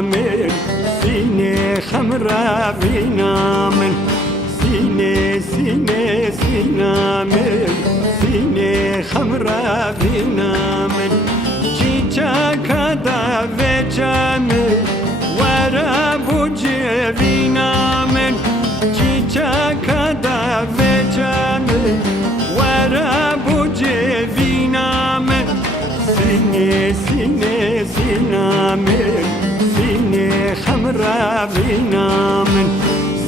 من سینه خمره بینا من سینه سینه سینه من سینه خمره بینا من چیچک دا وجم ورا بوجه بینا من چیچک دا وجم ورا بوجه بینا من سینه سینه سینه من سینه خمره بینا من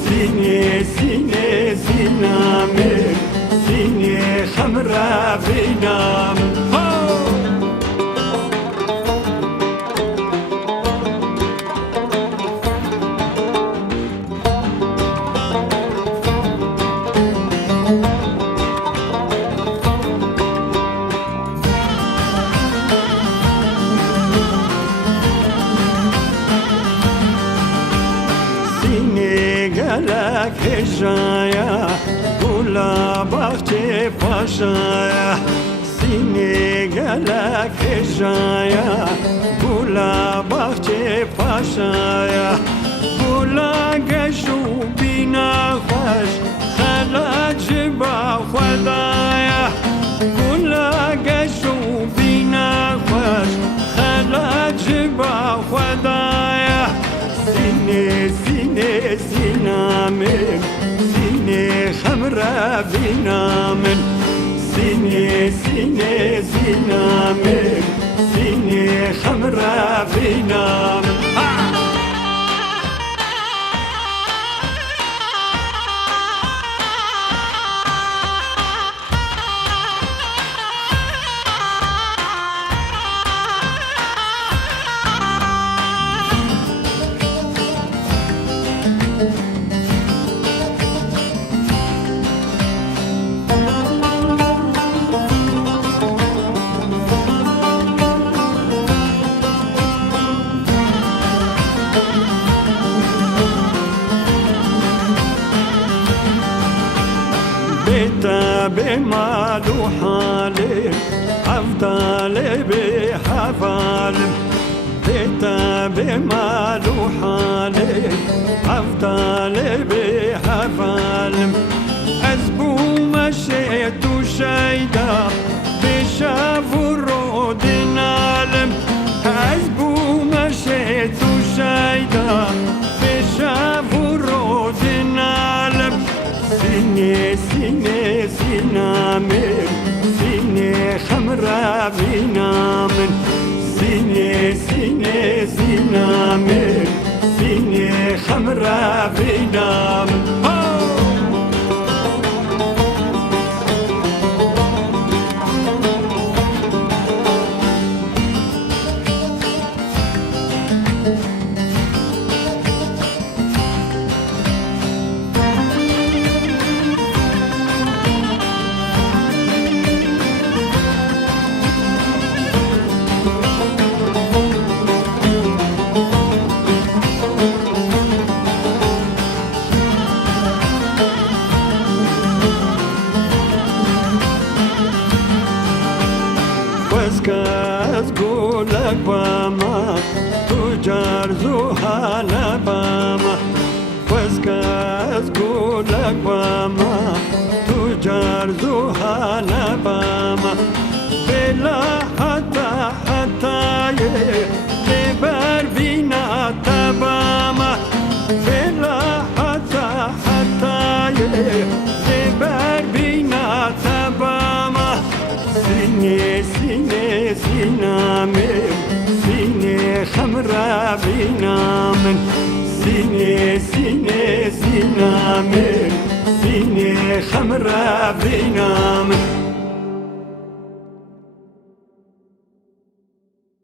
سینه سینه سینه من سینه خمره بینا من گلک هجایا گلا باغچه پاشایا سینه گلک هجایا گلا باغچه پاشایا گلا گشو بینا خوش خلاج با خدایا گلا گشو بینا خوش خلاج با خدایا سینه سینه سینه من سینه خمره بینا من سینه سینه سینه من سینه خمره بینا من بيتا بمالو حالي أفضل بحفالم بيتا بمالو حالي أفضل بحفالم أزبو مشيت شيدا بشافو الرود نالم أزبو مشيت شيدا بشافو الرود نالم سینه سینه سینه من سینه خمره بینا من سینه سینه سینه من سینه خمره بینا من از گلک باما تجار زوحانا باما از گلک باما تجار زوحانا باما بلا حتا حتا لبر بینا تباما بلا حتا حتا لبر بینا تباما سینه سینه سینه من سینه خمره بینا من سینه سینه سینه من سینه خمره بینا من